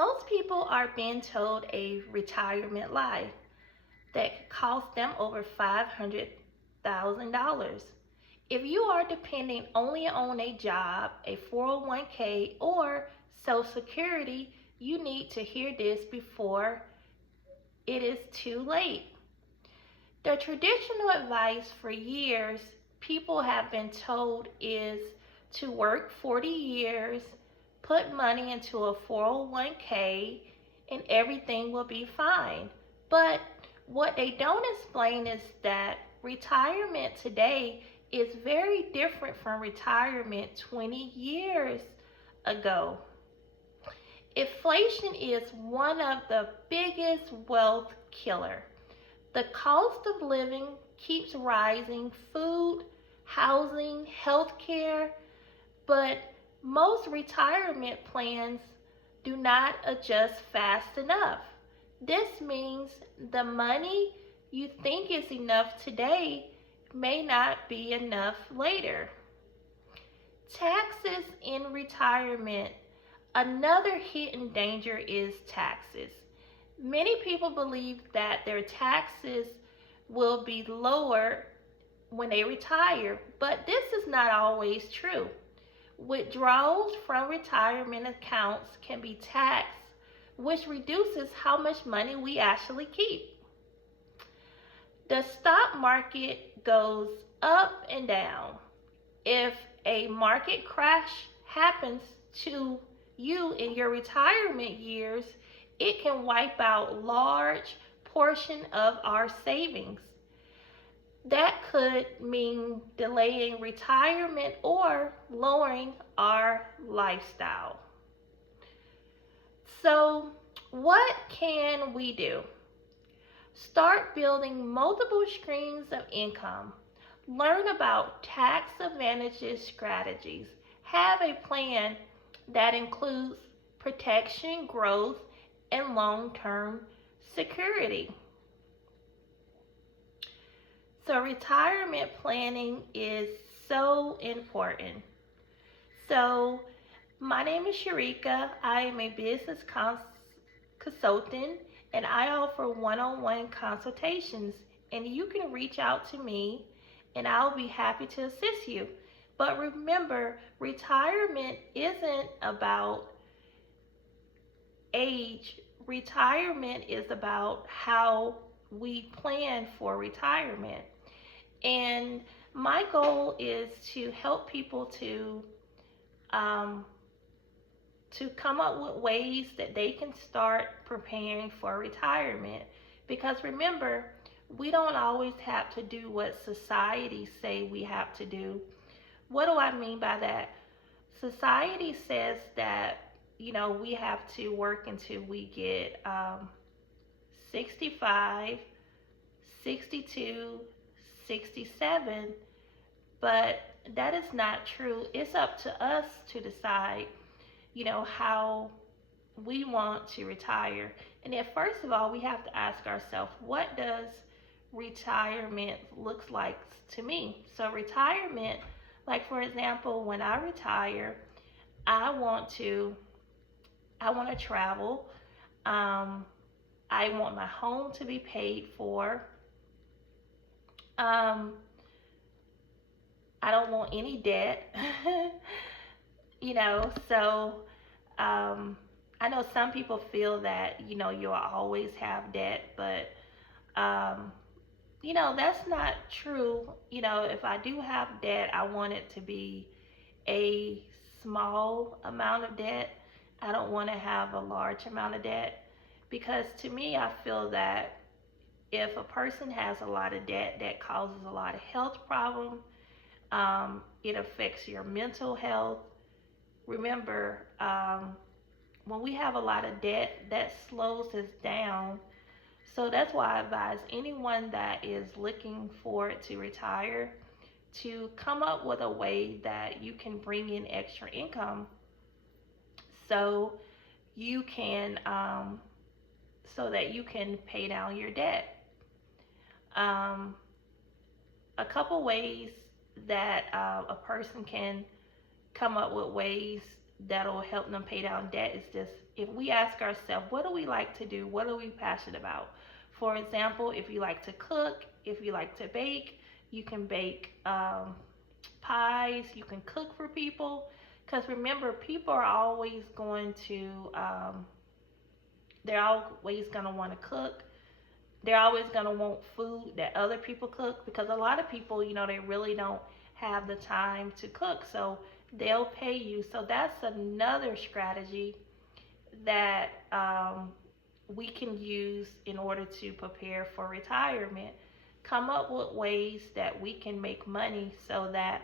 Most people are being told a retirement lie that could cost them over $500,000. If you are depending only on a job, a 401k, or Social Security, you need to hear this before it is too late. The traditional advice for years people have been told is to work 40 years, put money into a 401k, and everything will be fine. But what they don't explain is that retirement today is very different from retirement 20 years ago. Inflation is one of the biggest wealth killer. The cost of living keeps rising, food, housing, healthcare, but most retirement plans do not adjust fast enough. This means the money you think is enough today may not be enough later. Taxes in retirement. Another hidden danger is taxes. Many people believe that their taxes will be lower when they retire, but this is not always true. Withdrawals from retirement accounts can be taxed, which reduces how much money we actually keep. The stock market goes up and down. If a market crash happens to you in your retirement years, it can wipe out large portion of our savings. That could mean delaying retirement or lowering our lifestyle. So, what can we do? Start building multiple streams of income. Learn about tax advantages strategies. Have a plan that includes protection, growth, and long-term security. So retirement planning is so important. So my name is Sharika. I am a business consultant and I offer one-on-one consultations, and you can reach out to me and I'll be happy to assist you. But remember, retirement isn't about age. Retirement is about how we plan for retirement. And my goal is to help people um, to come up with ways that they can start preparing for retirement. Because remember, we don't always have to do what society say we have to do. What do I mean by that? Society says that, we have to work until we get 65, 62, 67, but that is not true. It's up to us to decide, how we want to retire. And then first of all, we have to ask ourselves, what does retirement looks like to me? So retirement, like for example, when I retire, I want to I want to travel. Um, I want my home to be paid for. Um, I don't want any debt. So I know some people feel that, you'll always have debt, but, um, that's not true. If I do have debt, I want it to be a small amount of debt. I don't want to have a large amount of debt because to me, I feel that if a person has a lot of debt, that causes a lot of health problems. It affects your mental health. Remember, when we have a lot of debt, that slows us down. So that's why I advise anyone that is looking forward to retire to come up with a way that you can bring in extra income so you can so that you can pay down your debt. Um, a couple ways that a person can come up with ways that'll help them pay down debt is just if we ask ourselves, what do we like to do? What are we passionate about? For example, if you like to cook, if you like to bake, you can bake pies, you can cook for people. Because remember, people are always going to, they're always going to want to cook. They're always going to want food that other people cook because a lot of people, they really don't have the time to cook. So they'll pay you. So that's another strategy that we can use in order to prepare for retirement. Come up with ways that we can make money so that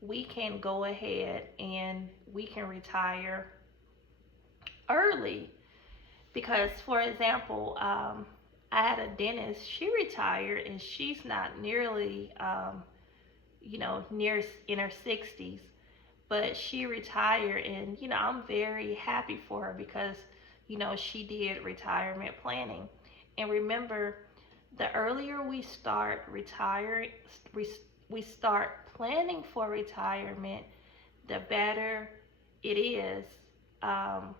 we can go ahead and we can retire early. Because, for example, I had a dentist, she retired and she's not nearly, near in her 60s, but she retired and, I'm very happy for her because, she did retirement planning. And remember, the earlier we start retiring, we start planning for retirement, the better it is. Um,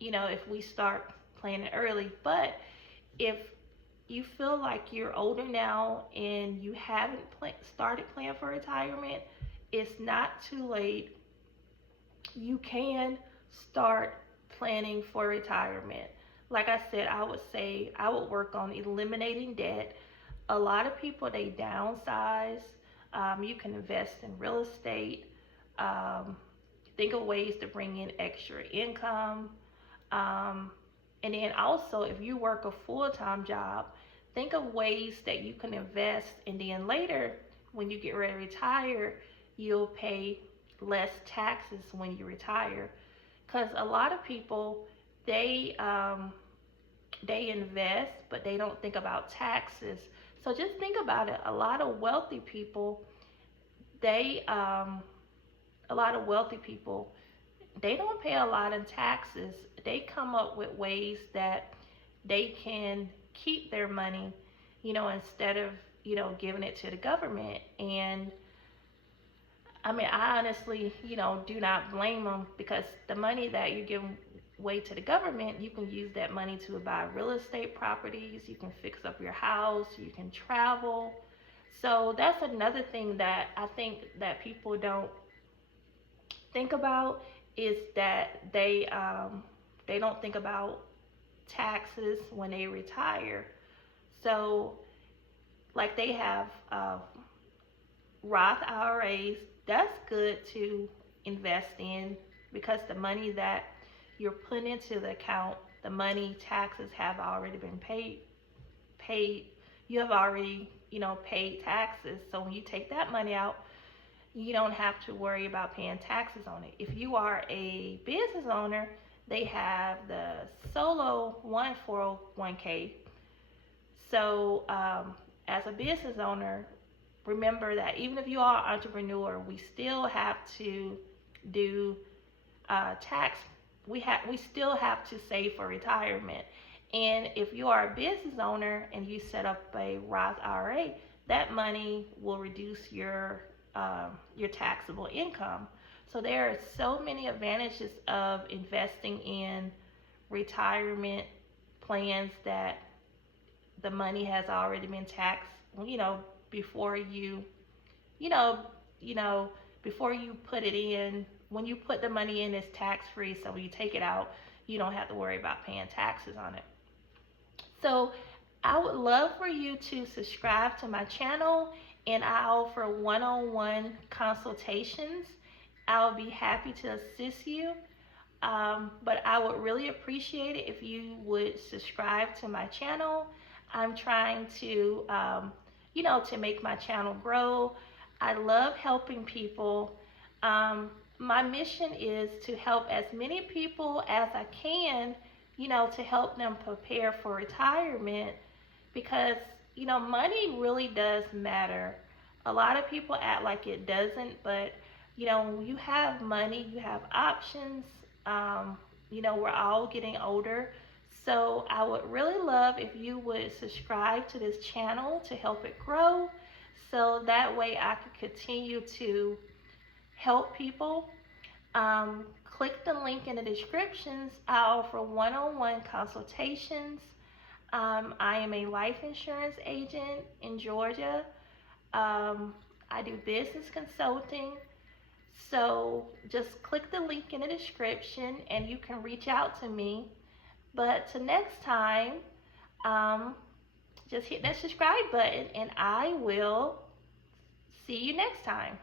if we start planning early. But if you feel like you're older now and you haven't started planning for retirement, it's not too late. You can start planning for retirement. Like I said, I would say I would work on eliminating debt. A lot of people, they downsize. You can invest in real estate. Um, think of ways to bring in extra income. Um, and then also, if you work a full-time job, think of ways that you can invest. And then later, when you get ready to retire, you'll pay less taxes when you retire. Because a lot of people, they invest, but they don't think about taxes. So just think about it. They, um, a lot of wealthy people, they don't pay a lot in taxes. They come up with ways that they can keep their money, instead of, giving it to the government. And I mean, I honestly, do not blame them because the money that you give away to the government, you can use that money to buy real estate properties, you can fix up your house, you can travel. So that's another thing that I think that people don't think about is that they don't think about taxes when they retire. So like they have Roth IRAs. That's good to invest in because the money that you're putting into the account, the money taxes have already been paid. You have already, paid taxes. So when you take that money out, you don't have to worry about paying taxes on it. If you are a business owner, they have the solo 401k. So as a business owner, remember that even if you are an entrepreneur, we still have to do tax. We still have to save for retirement. And if you are a business owner and you set up a Roth IRA, that money will reduce your taxable income. So there are so many advantages of investing in retirement plans that the money has already been taxed, before you know, you know, before you put it in. When you put the money in, it's tax free. So when you take it out, you don't have to worry about paying taxes on it. So I would love for you to subscribe to my channel, and I offer one-on-one consultations. I'll be happy to assist you. But I would really appreciate it if you would subscribe to my channel. I'm trying to, to make my channel grow. I love helping people. My mission is to help as many people as I can, to help them prepare for retirement because, money really does matter. A lot of people act like it doesn't, but, you have money, you have options. We're all getting older. So I would really love if you would subscribe to this channel to help it grow. So that way I can continue to help people. Click the link in the descriptions. I offer one-on-one consultations. I am a life insurance agent in Georgia. I do business consulting. So just click the link in the description and you can reach out to me. But to next time, um, just hit that subscribe button and I will see you next time.